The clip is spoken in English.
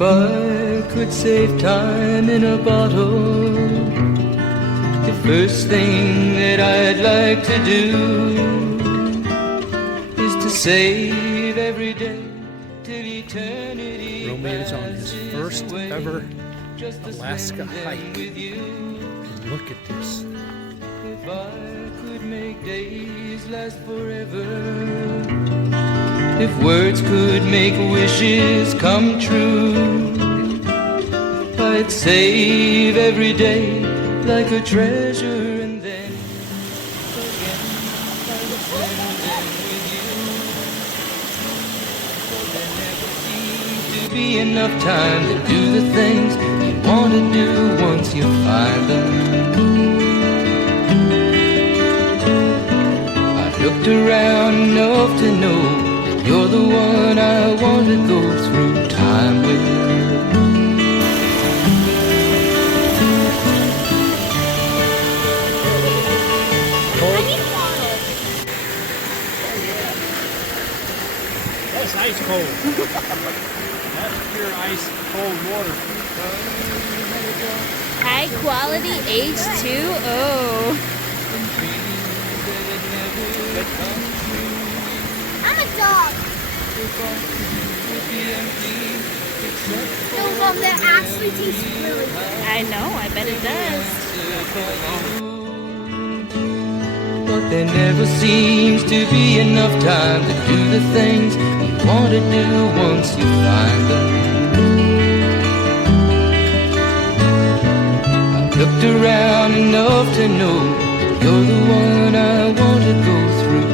If I could save time in a bottle, the first thing that I'd like to do is to save every day till eternity. Romeo's on his first ever Alaska hike. And look at this. If I could make days last forever, if words could make wishes come true, I'd save every day like a treasure, and then again I would spend them with you. But there never seems to be enough time to do the things you want to do once you find them. I looked around enough to know you're the one I want to go through time with. That's ice cold. That's pure ice cold water. High quality H2O. I'm a dog. No, Mom, that actually tastes really good. I know, I bet it does. But there never seems to be enough time to do the things you want to do once you find them. I've looked around enough to know you're the one I want to go through